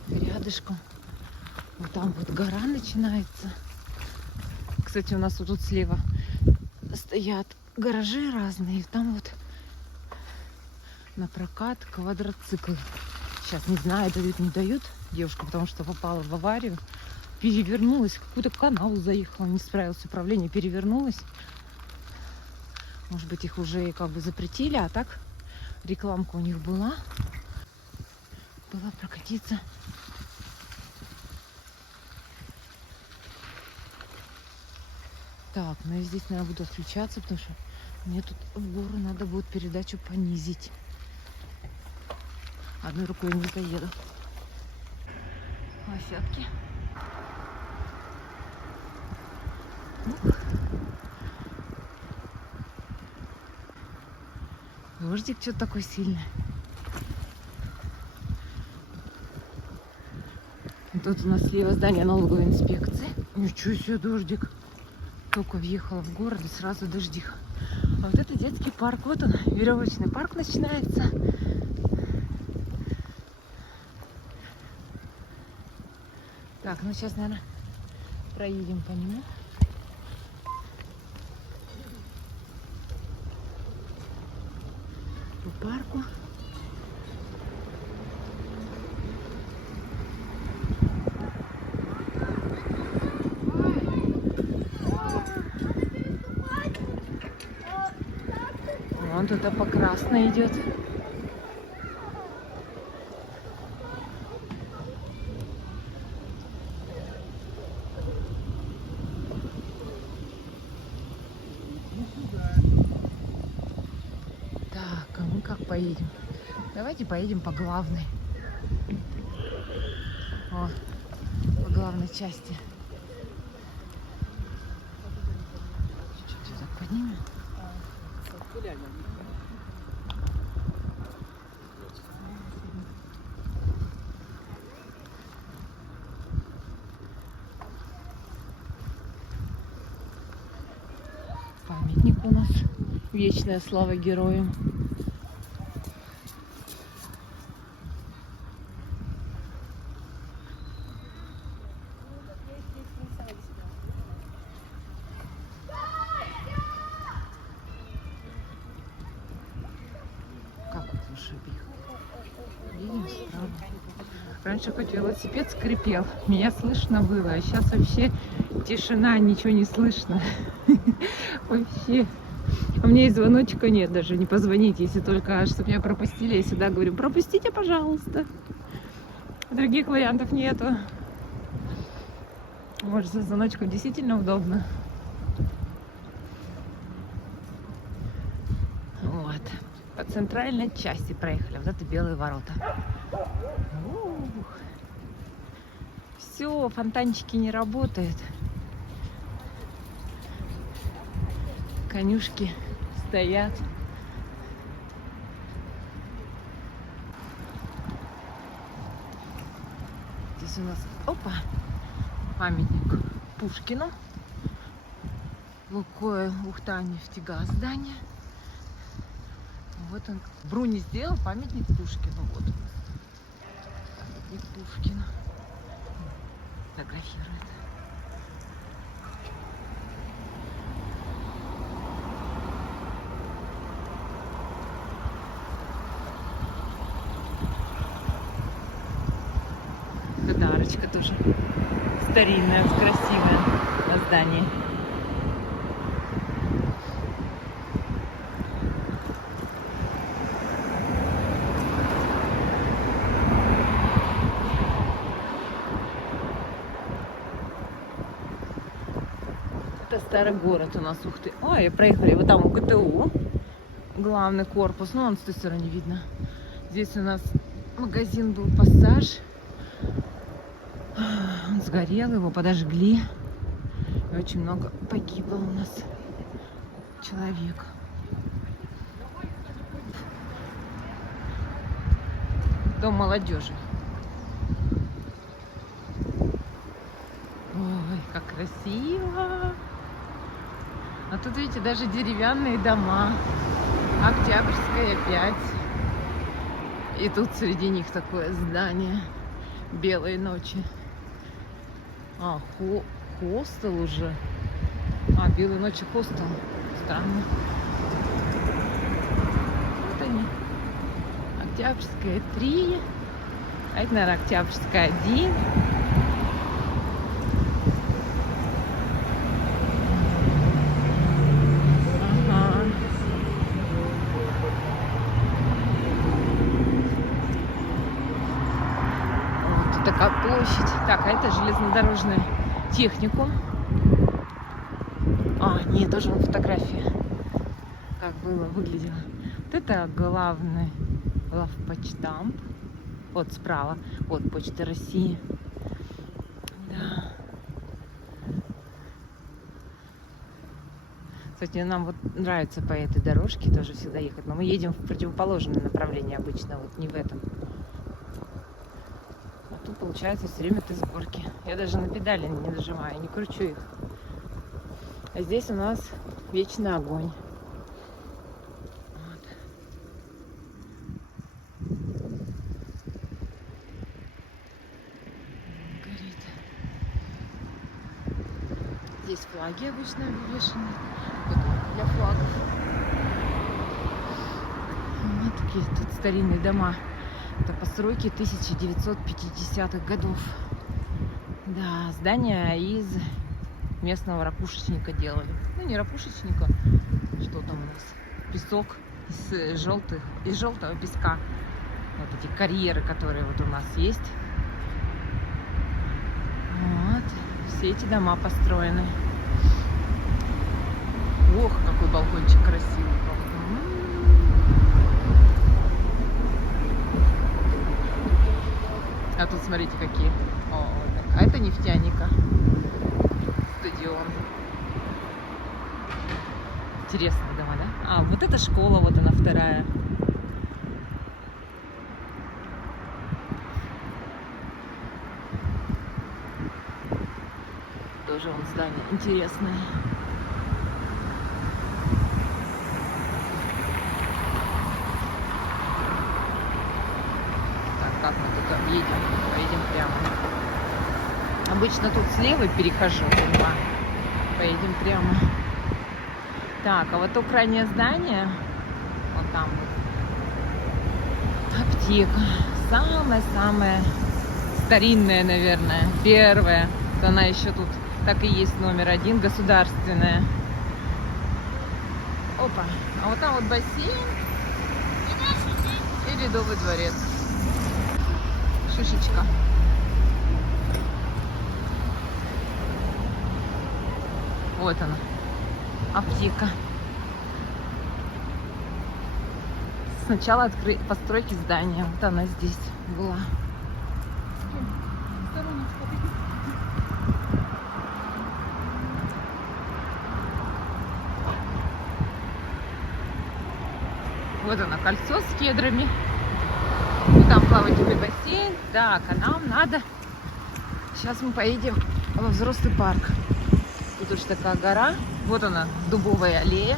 рядышком. Вот там вот гора начинается. Кстати, у нас вот тут слева стоят гаражи разные. И там вот на прокат квадроциклы. Сейчас не знаю, дают, не дают. Девушка, потому что попала в аварию. Перевернулась, в какую-то канаву заехала. Не справилась с управлением, перевернулась. Может быть, их уже как бы запретили, а так рекламка у них была. Была прокатиться. Так, ну я здесь, наверное, буду отключаться, потому что мне тут в гору надо будет передачу понизить. Одной рукой не поеду. Лосятки. Дождик что-то такой сильный. Тут у нас слева здание налоговой инспекции. Ничего себе, дождик. Только въехала в город и сразу дождиха. А вот это детский парк. Вот он, веревочный парк начинается. Так, ну сейчас, наверное, проедем по нему. По парку. Вон туда по красной идет. Так, а мы как поедем? Давайте поедем по главной. О, по главной части. Чуть-чуть так поднимем. Памятник у нас. Вечная слава героям. Как вот лучше объехать? Видим справа. Раньше хоть велосипед скрипел, меня слышно было, а сейчас вообще тишина, ничего не слышно. Вообще. У меня и звоночка нет даже, не позвоните, если только, чтобы меня пропустили. Я всегда говорю, пропустите, пожалуйста. Других вариантов нету. Может, со звоночком действительно удобно. Вот. По центральной части проехали. Вот это белые ворота. Все, фонтанчики не работают. Конюшки стоят. Здесь у нас, опа, памятник Пушкину. Лукойл Ухта-Нефтегаз здание. Вот он. Бруни сделал памятник Пушкину. Вот у нас. Памятник Пушкину. Фотографирует. Это арочка тоже старинная, красивая на здании. Это старый город у нас, ух ты. Ой, проехали вот там у ГТУ. Главный корпус, ну он с той стороны видно. Здесь у нас магазин был «Пассаж». Он сгорел, его подожгли. И очень много погибло у нас человек. Дом молодежи. Ой, как красиво! А тут, видите, даже деревянные дома. Октябрьская 5. И тут среди них такое здание. Белые ночи. А, хостел уже. А, белые ночи хостел. Странно. Вот они. Октябрьская 3. А это, наверное, Октябрьская 1. Ага. площадь. Так, а это железнодорожный техникум. А, нет, тоже вон фотография. Как было, выглядело. Вот это главный главпочтамт. Вот справа. Вот Почта России. Да. Кстати, нам вот нравится по этой дорожке тоже всегда ехать. Но мы едем в противоположном направлении обычно. Вот не в этом. А тут получается все время ты с горки. Я даже на педали не нажимаю, не кручу их. А здесь у нас вечный огонь. Вот. Горит. Здесь флаги обычно вывешены. Вот для флагов. Вот такие тут старинные дома. Это постройки 1950-х годов. Да, здания из местного ракушечника делали. Ну, не ракушечника, что там у нас? Песок из желтого песка. Вот эти карьеры, которые вот у нас есть. Вот. Все эти дома построены. Ох, какой балкончик красивый. А тут смотрите какие. О, а это нефтяника. Стадион. Интересные дома, да? А, вот эта школа, вот она вторая. Тоже вон здание интересное. Как мы тут объедем? Поедем прямо. Обычно тут слева перехожу, поняла. Поедем прямо. Так, а вот то крайнее здание, вот там вот, аптека. Самая-самая старинная, наверное, первая. Вот она еще тут так и есть номер 1, государственная. Опа, а вот там вот бассейн и Ледовый дворец. Шишечка. Вот она, аптека. Сначала постройки здания. Вот она здесь была. Вот оно, кольцо с кедрами. Вот там плавательный бассейн. Так, а нам надо... Сейчас мы поедем во взрослый парк. Тут уж такая гора. Вот она, дубовая аллея.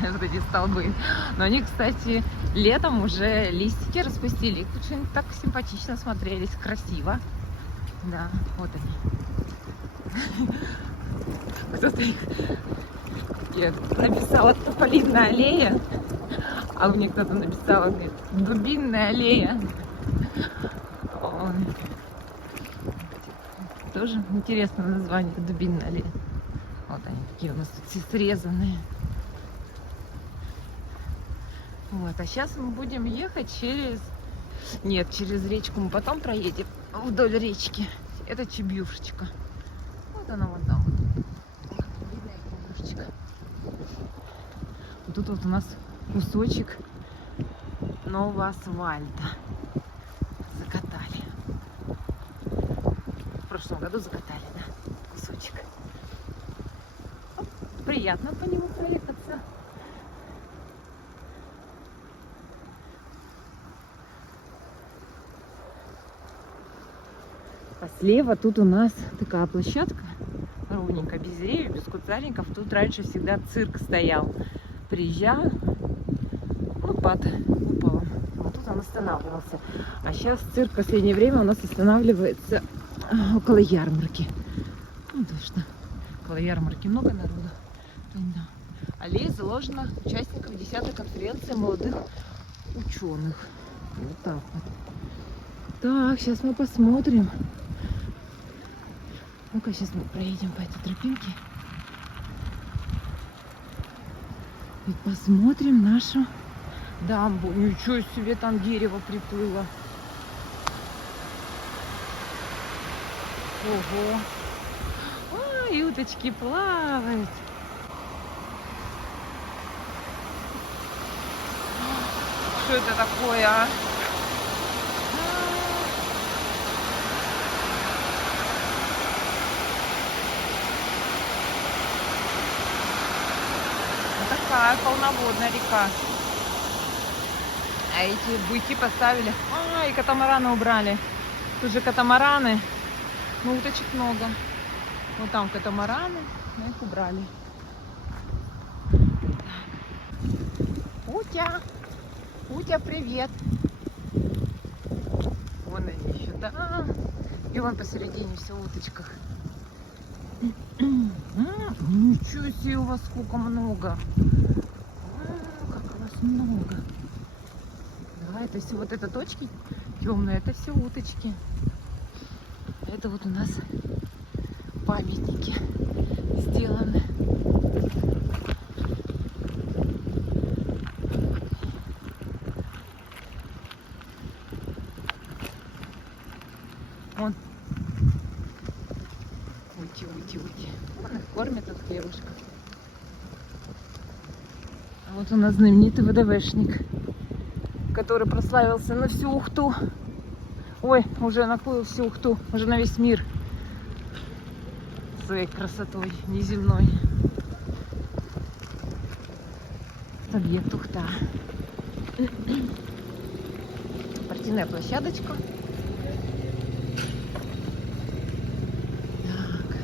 Вот эти столбы. Но они, кстати, летом уже листики распустили. Тут что-нибудь так симпатично смотрелись. Красиво. Да, вот они. Кто-то их... Я написала «Тополиная аллея», а у них кто-то написал, говорит, «Дубинная аллея». Ой. Тоже интересное название, «Дубинная аллея». Вот они такие у нас тут все срезанные. Вот, а сейчас мы будем ехать через... Нет, через речку мы потом проедем вдоль речки. Это Чебьюшечка. Вот она вот там вот. Видно Чебьюшечка. Вот тут вот у нас кусочек нового асфальта. Закатали. В прошлом году закатали, да, кусочек. Оп, приятно по нему проехаться. А слева тут у нас такая площадка, ровненько, без деревьев, без куцарников. Тут раньше всегда цирк стоял. Приезжал, ну, под куполом. Вот тут он останавливался. А сейчас цирк в последнее время у нас останавливается около ярмарки. Ну, то что, около ярмарки много народу. Да. Аллея заложена участников 10-й конференции молодых ученых. Вот так вот. Так, сейчас мы посмотрим. Ну-ка, сейчас мы проедем по этой тропинке. И посмотрим нашу дамбу. Ничего себе, там дерево приплыло. Ого. Ой, уточки плавают. Что это такое, а? Вот такая полноводная река. А эти буйки поставили. И катамараны убрали. Тут же катамараны. Ну, уточек много. Вот там катамараны. Мы их убрали. Утя! Утя, привет! Вон они еще, да. И вон посередине все в уточках. Ничего себе, у вас сколько много. Как у вас много. Да, это все вот это точки темные, это все уточки. Это вот у нас памятники сделаны. Вон. Ути. Вон их кормит от хлебушка. А вот у нас знаменитый ВДВшник, который прославился на всю Ухту. Ой, уже наплыл всю Ухту, уже на весь мир своей красотой неземной. Объект Ухта. Спортивная площадочка. Так.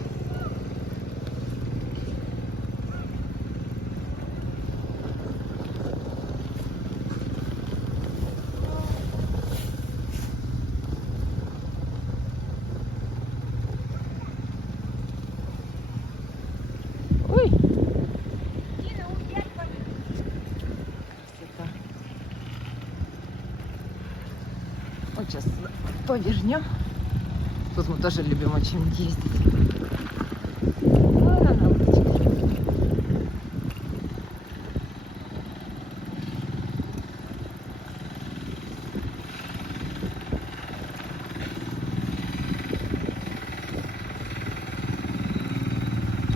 Ой. Красота. Вот сейчас повернем. Тут мы тоже любим очень ездить. Вон она, уточка.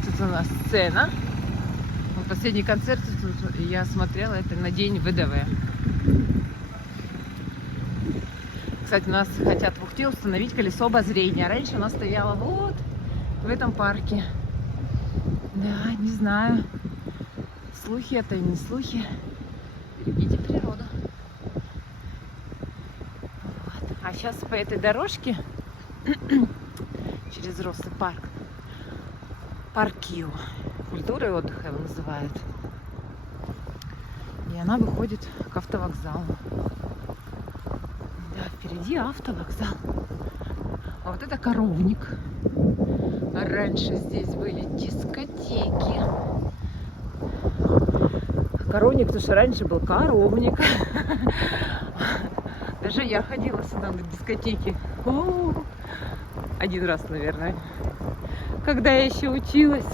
Тут у нас сцена. Вот последний концерт тут я смотрела, это на день ВДВ. Кстати, у нас хотят в Ухте установить колесо обозрения. Раньше оно стояло вот в этом парке. Да, не знаю, слухи это или не слухи. Берегите природу. Вот. А сейчас по этой дорожке через Россы парк, парк Кио, культуры и отдыха его называют. И она выходит к автовокзалу. Да, впереди автовокзал. А вот это коровник. Раньше здесь были дискотеки. Коровник, потому что раньше был коровник. Даже я ходила сюда на дискотеки. Один раз, наверное. Когда я еще училась.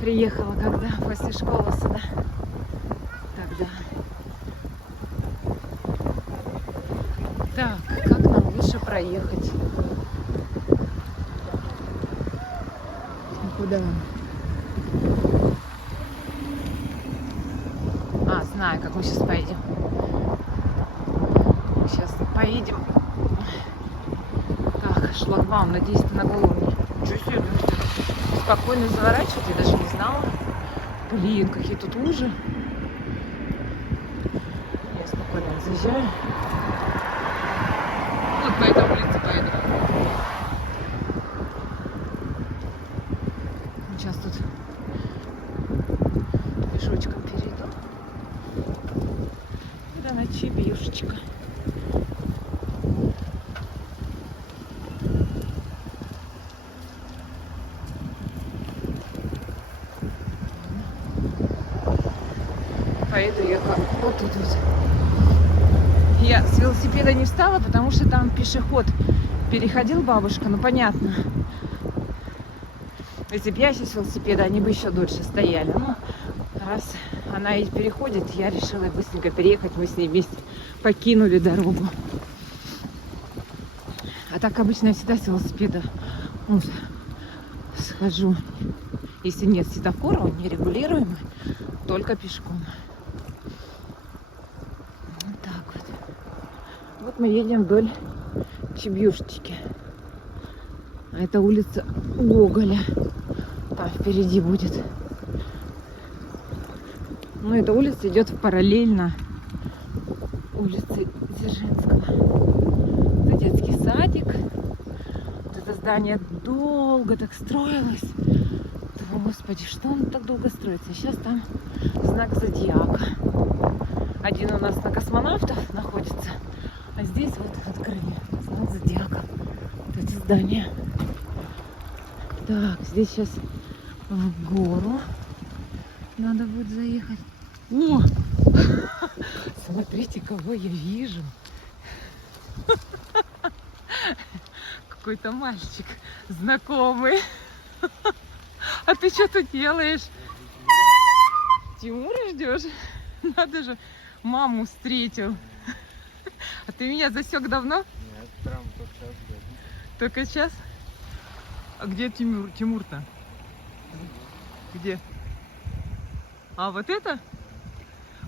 Приехала когда после школы сюда. Тогда. Так, как нам лучше проехать? Куда? Знаю, как мы сейчас поедем. Мы сейчас поедем. Так, шлагбаум, надеюсь, ты на голову не... Чуть себе, спокойно заворачивать, я даже не знала. Блин, какие тут лужи. Я спокойно заезжаю. Вот по этой улице поеду. Сейчас тут пешочком перейду. Это на Чебишечка. Поеду я вот тут вот. Я с велосипеда не встала, потому что там пешеход переходил, бабушка, ну понятно. Если бы я с велосипеда, они бы еще дольше стояли. Ну, раз она и переходит, я решила быстренько переехать, мы с ней вместе покинули дорогу. А так обычно я всегда с велосипеда вот, схожу. Если нет светофора, он нерегулируемый, только пешком. Вот так вот. Вот мы едем вдоль Чебьюшечки. А это улица Гоголя. Там впереди будет. Ну, эта улица идет параллельно улице Дзержинского. Это детский садик. Вот это здание долго так строилось. О, Господи, что он так долго строится? Сейчас там знак зодиака. Один у нас на космонавтов находится, а здесь вот открыли знак зодиака. Вот это здание. Так, здесь сейчас в гору надо будет заехать. О! Смотрите, кого я вижу. Какой-то мальчик знакомый. А ты что тут делаешь? Тимура ждешь? Надо же, маму встретил. А ты меня засек давно? Нет, прям только сейчас, блядь. Только сейчас? А где Тимур? Тимур-то? Где? А вот это?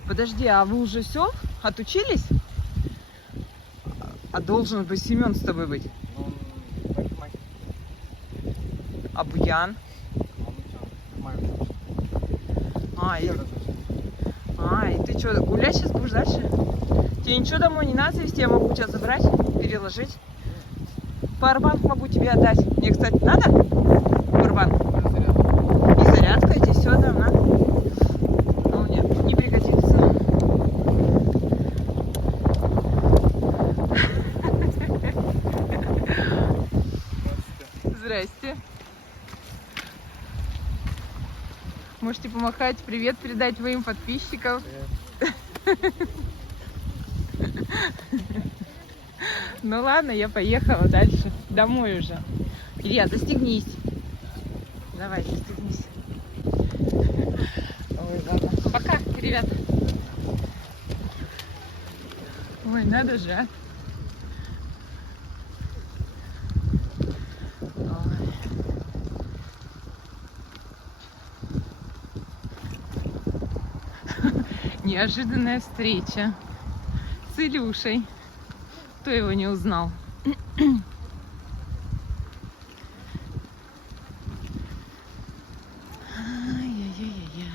Подожди, а вы уже все? Отучились? А должен быть Семен с тобой быть. Ну, он парикмахер. А Буян? Он нормально. И ты что, гулять сейчас будешь дальше? Тебе ничего домой не надо завести, я могу тебя забрать, переложить. Пауэрбанк могу тебе отдать. Мне, кстати, надо пауэрбанк? И зарядка, эти все, да, надо. Но мне не пригодится. Здрасте. Можете помахать, привет передать твоим подписчикам. Ну ладно, я поехала дальше. Домой уже. Илья, застегнись. Давай, застегнись. Ой, ладно. Пока, ребят. Ой, надо же, а. Неожиданная встреча с Илюшей. Кто его не узнал? Ай-яй-яй-яй.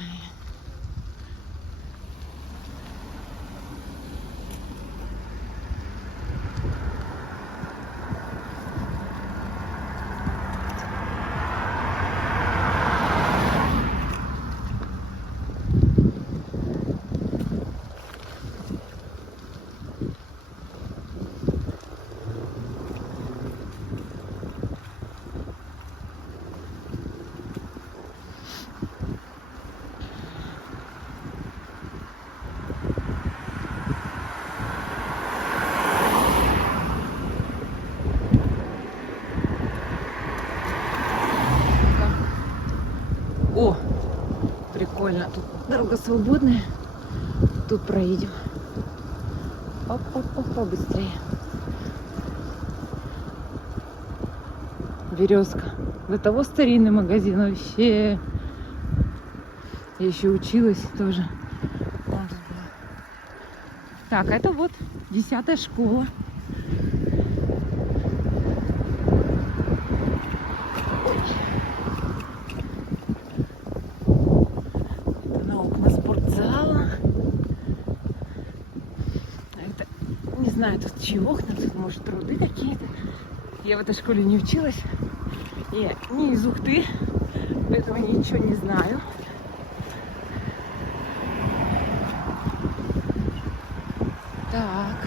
О, прикольно. Тут дорога свободная. Тут проедем. Оп, быстрее. Березка. До того старинный магазин вообще. Я еще училась тоже. Вон тут было. Так, это вот 10-я школа. Это на окна спортзала. Это, не знаю, тут чьи окна, тут может труды какие-то. Я в этой школе не училась. Я не из Ухты, поэтому ничего не знаю. Так.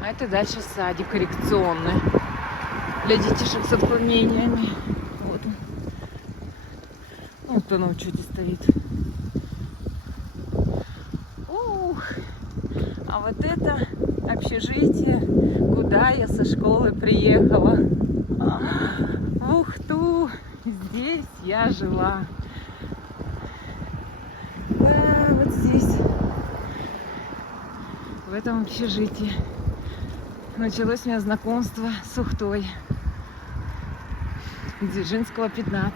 А это дальше садик коррекционный для детишек с отклонениями. Вот он. Вот он на учете стоит. Ух. А вот это общежитие, куда я со школы приехала. В Ухту. Здесь я жила. Да, вот здесь. в этом общежитии. Началось у меня знакомство с Ухтой. Дзержинского, 15.